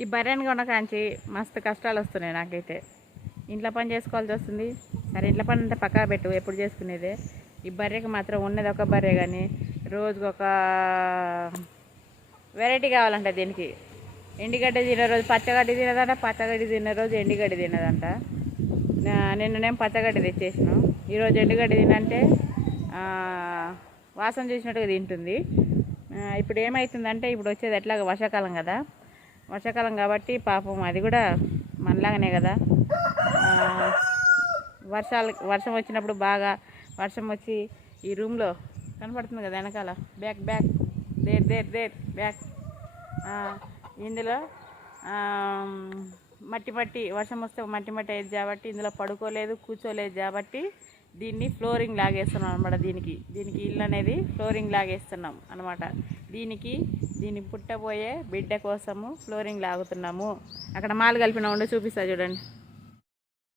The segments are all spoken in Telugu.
ఈ బర్రెని కొనకాంచి మస్తు కష్టాలు వస్తున్నాయి నాకైతే. ఇంట్లో పని చేసుకోవాల్సి వస్తుంది. సరే ఇంట్లో పని అంటే పక్కా పెట్టు ఎప్పుడు చేసుకునేదే. ఈ బర్రెకి మాత్రం ఉన్నది ఒక బర్రె కానీ రోజుకు ఒక వెరైటీ కావాలంట దీనికి. ఎండిగడ్డ తినే రోజు పచ్చగడ్డి తినదంట పచ్చగడ్డి తినే రోజు ఎండిగడ్డి తినదంట. నిన్ననేం పచ్చగడ్డి తెచ్చేసిన. ఈరోజు ఎండుగడ్డి తినంటే వాసన చూసినట్టుగా తింటుంది. ఇప్పుడు ఏమవుతుందంటే ఇప్పుడు వచ్చేది ఎట్లాగ వర్షాకాలం కదా. వర్షాకాలం కాబట్టి పాపం అది కూడా మనలాగానే కదా. వర్షాలు వర్షం వచ్చినప్పుడు బాగా వర్షం వచ్చి ఈ రూమ్లో కనపడుతుంది కదా వెనకాల. Back back there there there back. ఇందులో మట్టి మట్టి వర్షం వస్తే మట్టి మట్టి అయ్యేది కాబట్టి ఇందులో పడుకోలేదు కూర్చోలేదు కాబట్టి దీన్ని ఫ్లోరింగ్ లాగేస్తున్నాం అనమాట దీనికి. దీనికి ఇల్లు అనేది ఫ్లోరింగ్ లాగేస్తున్నాం అనమాట దీనికి దీన్ని పుట్టబోయే బిడ్డ కోసము ఫ్లోరింగ్ లాగుతున్నాము. అక్కడ మాలు కలిపిన ఉండి చూపిస్తా చూడండి.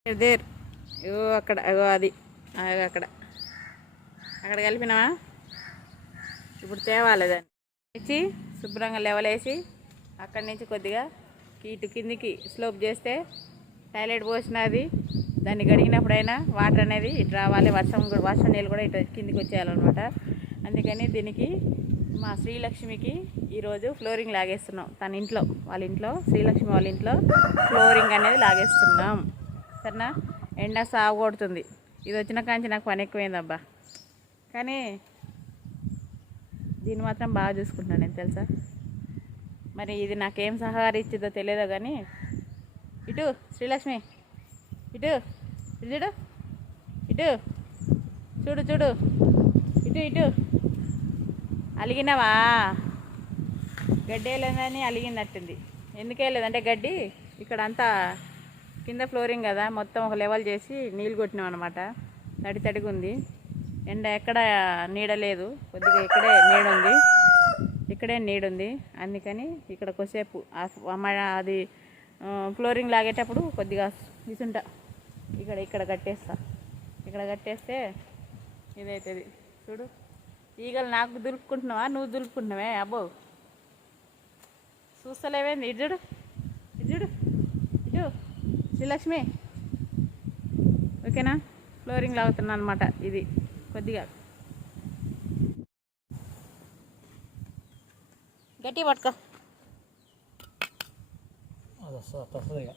దేర్ ఇగో అక్కడ అగో అది. అక్కడ. అక్కడ కలిపినావా? ఇప్పుడు తేవాలి దాన్ని. తెచ్చి శుభ్రంగా లెవలేసి అక్కడి నుంచి కొద్దిగా ఇటు కిందికి స్లోప్ చేస్తే టాయిలెట్ పోసినది. దాన్ని గడిగినప్పుడైనా వాటర్ అనేది ఇటు రావాలి. వర్షం కూడా వర్షం నీళ్ళు కూడా ఇటు కిందికి వచ్చేయాలన్నమాట. అందుకని దీనికి మా శ్రీలక్ష్మికి ఈరోజు ఫ్లోరింగ్ లాగేస్తున్నాం. తన ఇంట్లో వాళ్ళ ఇంట్లో శ్రీలక్ష్మి వాళ్ళ ఇంట్లో ఫ్లోరింగ్ అనేది లాగేస్తున్నాం. సరేనా? ఎండ సాగు కొడుతుంది. ఇది వచ్చిన కాంచి నాకు పని ఎక్కువైందబ్బా. కానీ దీన్ని మాత్రం బాగా చూసుకుంటున్నాను నేను తెలుసా? మరి ఇది నాకేం సహకరించిందో తెలియదో కానీ ఇటు శ్రీలక్ష్మి. ఇటు చూడు. ఇటు. చూడు చూడు. ఇటు ఇటు. అలిగినవా? గడ్డి వేయలేదని అలిగినట్టుంది ఎందుకు వేయలేదంటే గడ్డి ఇక్కడ అంతా కింద ఫ్లోరింగ్ కదా. మొత్తం ఒక లెవెల్ చేసి నీళ్ళు కొట్టినాం అనమాట తడి తడిగా ఉంది ఎండ ఎక్కడ నీడ లేదు. కొద్దిగా ఇక్కడే నీడ ఉంది ఇక్కడే నీడ ఉంది అందుకని ఇక్కడ కొసేపు అది ఫ్లోరింగ్ లాగేటప్పుడు కొద్దిగా ఇసుంట ఇక్కడ ఇక్కడ కట్టేస్తా. ఇక్కడ కట్టేస్తే ఇదైతుంది. చూడు. ఈగలు నాకు దులుపుకుంటున్నావా? నువ్వు దులుపుకుంటున్నావే? అబ్బో. చూస్తలేవేంది? ఇటు చూడు. ఇటు చూడు. ఇటు శ్రీలక్ష్మి. ఓకేనా? ఫ్లోరింగ్ లాగుతున్నా అనమాట ఇది. కొద్దిగా. గట్టి పట్టుకో. అది వస్తుంది వస్తుంది ఇక